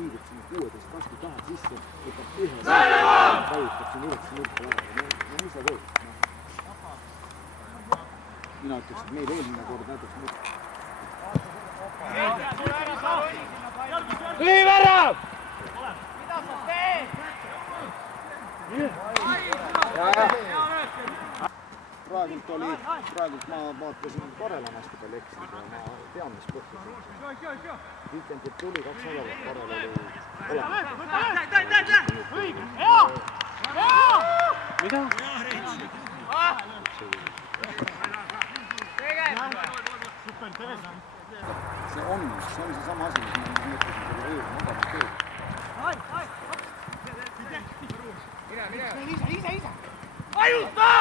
kiidud sinna 16 vastu taha sisse, võtab ühe vajutab siin üldse nurka ära. No mis sa teed? Mina ütleks, et meil eelmine kord näiteks nurka. Lühi värav! Mida sa teed? Praegult ma vaatasin Karel on hästi palju eksinud ja ma tean, mis põhjus. Viikendit tuli 2 nädalat, Karel oli olemas. Mida? See on seesama asi, mis ma mõtlesin selle ööl, magamas tööd. Ise! Ajuta!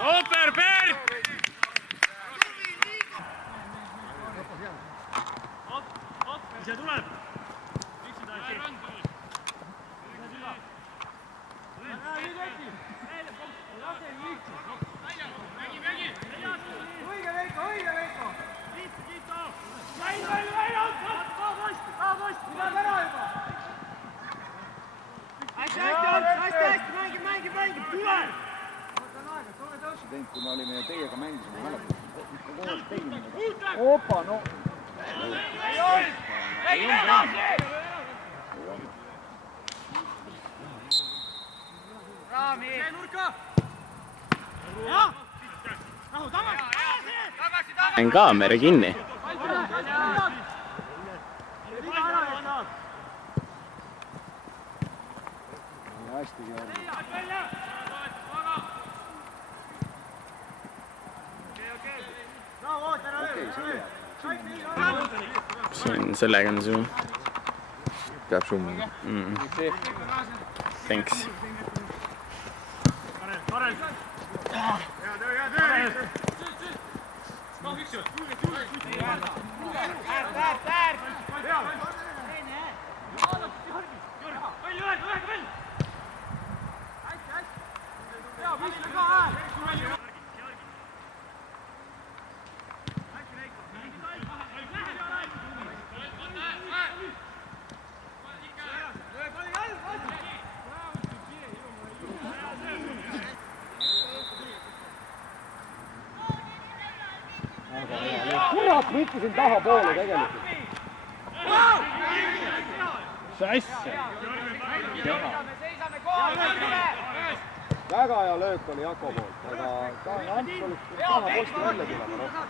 Super, Bert! Ise tuleb! Õige Veiko! Tuleb ära juba! Hästi, mängib, tule! Kui me olime ja teiega mängisime, mäletan, ikka koos tegime. Opa, no! Mängib edasi! Raami! Nurka! Rahu, tagasi! On kaamera kinni. Hästi hea. Sellega on su. Peab summima. Thanks. Karel! Hea töö! Kurat, ma ütlesin taha poole tegelikult. Sassi! Väga hea löök oli Jako poolt, aga Ants oleks taha posti välja tulema rohkem.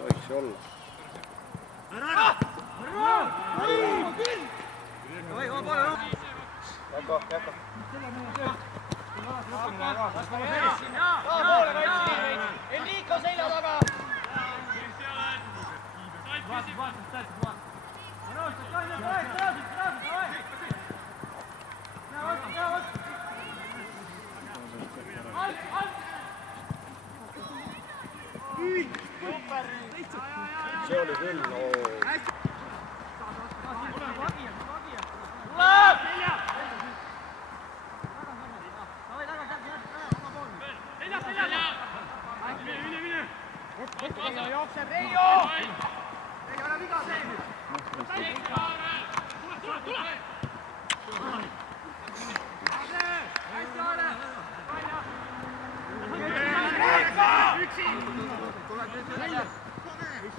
Võiks olla. Jäka. Enrico selja taga! See oli küll, Jookseb Reijo! Reijo, ära viga see nüüd! Tule! Hästi, Aare!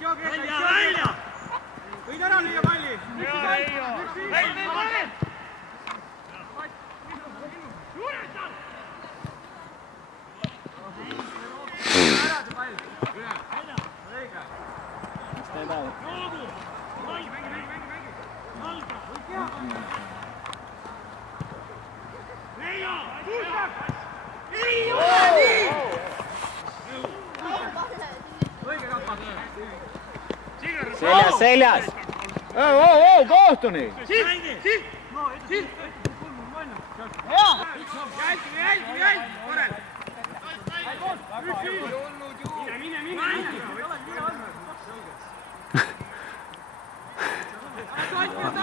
Välja! Võid ära lüüa palli! Seljas! Kohtunik!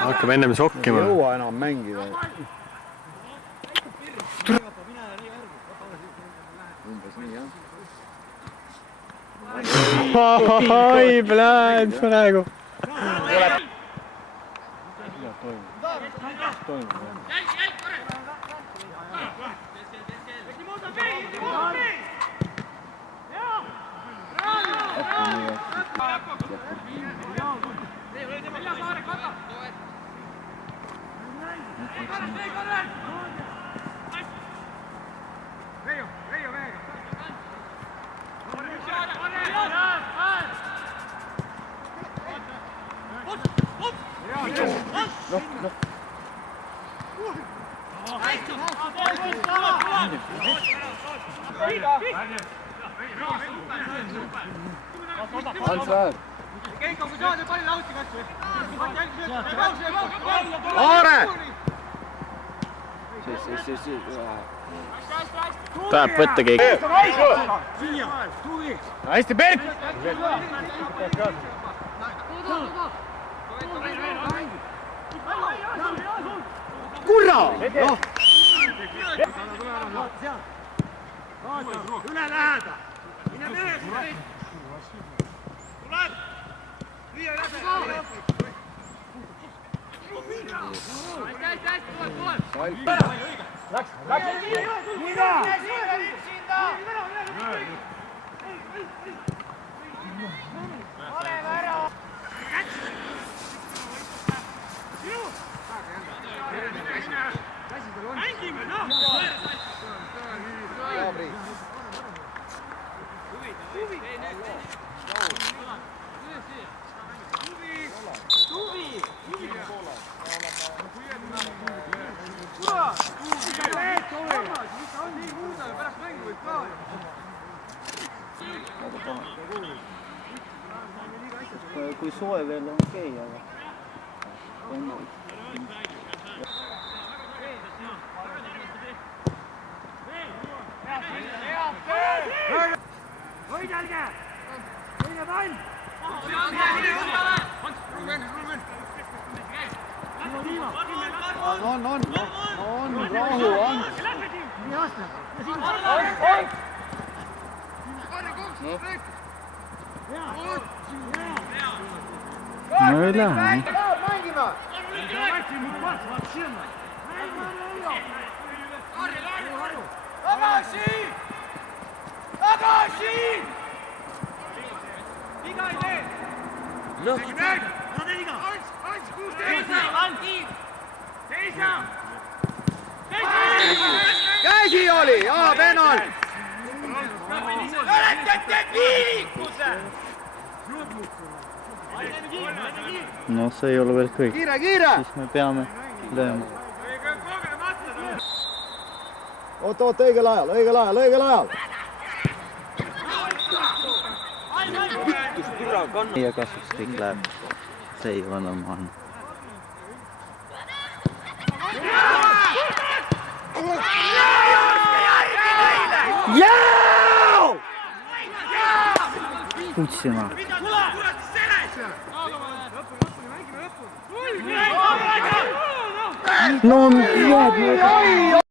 Hakkab ennem sokkima. Ei jõua enam mängida. Umbes nii, jah. Oi, pläät praegu. Ants väär. Aare! Tahab võtta keegi. Hästi, Berk! Kurra! Noh! Üle läheda! Mine mees! Tuleb! Lüüa üle! Hästi, tuleb! Läks! Mida? Oleme ära! Mängime, noh! Kaabri! Kui soe veel on okei, aga Võidelge! Võide pall! On, rahu, Ants! no ei lähe. Tagasi! Tagasi! Viga ei tee! Noh! Ära tee viga! Ants, kuus teisa! Teisa! Käsi oli! Jaa, penal! Olete debiilikuse! No see ei ole veel kõik. Kiire, kiire! Siis me peame lööma. Oot, õigel ajal! Meie kasuks kõik läheb. See ei ole normaalne. Jaa! Putsima. No, jääb.